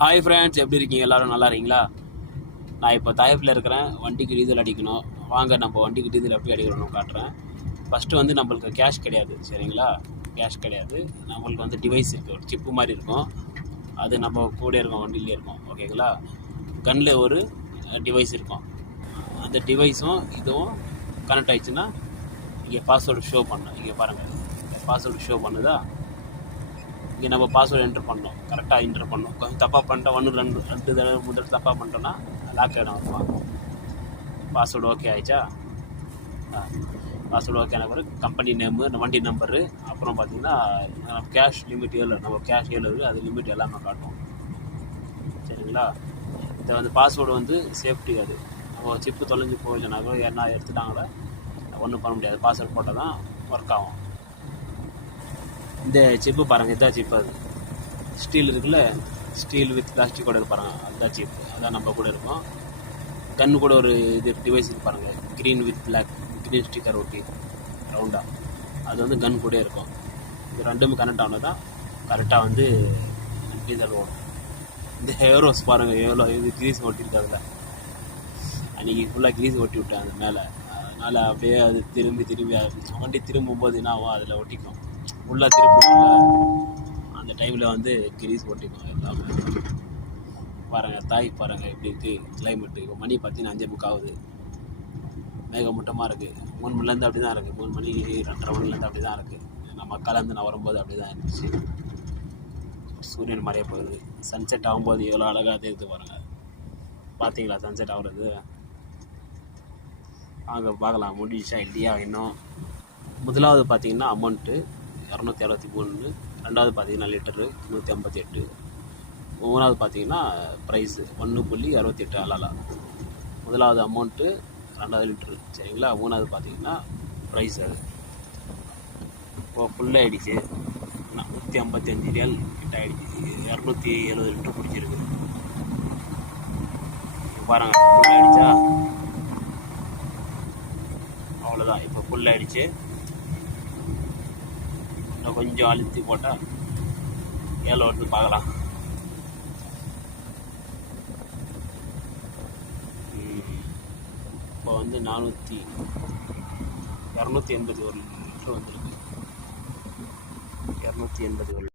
Hi friends, எப்படி இருக்கீங்க? எல்லோரும் நல்லா இருக்கீங்களா? நான் இப்போ தாயப்பில் இருக்கிறேன். வண்டிக்கு டீசல் அடிக்கணும். வாங்க நம்ம வண்டிக்கு டீசல் எப்படி அடிக்கணும்னு காட்டுறேன். ஃபஸ்ட்டு வந்து நம்மளுக்கு கேஷ் கிடையாது, சரிங்களா? கேஷ் கிடையாது. நம்மளுக்கு வந்து டிவைஸ் இருக்குது, ஒரு சிப்பு மாதிரி இருக்கும். அது நம்ம கூட இருக்கும், வண்டியிலே இருக்கும், ஓகேங்களா? கன்னில் ஒரு டிவைஸ் இருக்கும். அந்த டிவைஸும் இதுவும் கனெக்ட் ஆகிடுச்சுன்னா இங்கே பாஸ்வேர்டு ஷோ பண்ணணும். இங்கே பாருங்கள், பாஸ்வேர்டு ஷோ பண்ணுதா? இங்கே நம்ம பாஸ்வேர்டு என்ட்ரு பண்ணணும், கரெக்டாக என்ட்ரு பண்ணணும். கொஞ்சம் தப்பாக பண்ணிட்டோம், 1 2 தடவை 3 தடவை தப்பாக பண்ணிட்டோன்னா லாக் ஆகிடும். வருமா? பாஸ்வேர்டு ஓகே ஆகிடுச்சா? பாஸ்வேர்டு ஓகே ஆன பிறகு கம்பெனி நேமு, வண்டி நம்பரு, அப்புறம் பார்த்திங்கன்னா நம்ம கேஷ் லிமிட் எவ்வளோ, நம்ம கேஷ் எவ்வளோ இருக்குது அது லிமிட் எல்லாமே காட்டும், சரிங்களா? இதை வந்து பாஸ்வேர்டு வந்து சேஃப்டி. அது நம்ம சிப்பு தொலைஞ்சு போயிடுச்சுனா கூட என்ன எடுத்துட்டாங்களோ ஒன்றும் பண்ண முடியாது. பாஸ்வேர்டு போட்டால் தான் ஒர்க் ஆகும். இந்த சிப்பு பாருங்கள், இதான் சிப்பு. அது ஸ்டீல் இருக்குல்ல, ஸ்டீல் வித் பிளாஸ்டிக்கோட இது பாருங்கள், அதுதான் சிப்பு. அதான் நம்ம கூட இருக்கும். கன்று கூட ஒரு இது டிவைஸ் இது பாருங்கள், green with black, green sticker ஒட்டி ரவுண்டாக, அது வந்து கன் கூட இருக்கும். இது ரெண்டுமே கனெக்ட் ஆனது தான் கரெக்டாக வந்து டீசல் ஓடும். இந்த ஹேரோஸ் பாருங்கள் எவ்வளோ இது க்ரீஸ் ஒட்டியிருக்காதுல. அன்றைக்கி ஃபுல்லாக க்ரீஸ் ஒட்டி விட்டேன் அது மேலே. அதனால் அப்படியே அது திரும்பி வண்டி திரும்பும்போது என்ன ஆகும், அதில் ஒட்டிக்கும். ஃபுல்லாக திருப்பி அந்த டைமில் வந்து கிரீஸ் ஓட்டிக்கும் எல்லாமே. பாருங்கள், தாய் பாருங்கள் எப்படி இருக்குது கிளைமேட்டு. இப்போ மணி பார்த்தீங்கன்னா 5:30 ஆகுது. மேகமூட்டமாக இருக்குது. 3 மணிலேருந்து அப்படி தான் இருக்குது. 3 மணி 2:30 மணிலேருந்து அப்படி தான் இருக்குது. நம்ம கலந்து நான் வரும்போது அப்படி தான் இருந்துச்சு. சூரியன் மறைய போகுது. சன்செட் ஆகும்போது எவ்வளோ அழகாக தெரியுது பாருங்கள். பார்த்தீங்களா சன்செட் ஆகுறது? அங்கே பார்க்கலாம் முடிச்சா இல்லையா. இன்னும் முதலாவது பார்த்தீங்கன்னா அமௌண்ட்டு 263, ரெண்டாவது பார்த்தீங்கன்னா லிட்டரு 158, மூணாவது பார்த்தீங்கன்னா ப்ரைஸு 1.68 அலலா. முதலாவது அமௌண்ட்டு, ரெண்டாவது லிட்ரு, சரிங்களா? மூணாவது பார்த்தீங்கன்னா ப்ரைஸ். அது இப்போது ஃபுல்லாகிடுச்சு. 155 ரியால் கிட்ட ஆகிடுச்சு. 270 லிட்டர் பிடிச்சிருக்கு பாருங்கள். ஃபுல்லாகிடுச்சா? அவ்வளோதான், இப்போ ஃபுல்லாகிடுச்சு. இன்னும் கொஞ்சம் அழுத்தி போட்டால் ஏழு வருது பார்க்கலாம். இப்போ வந்து 281 லிட்டர் வந்துருக்கு. 281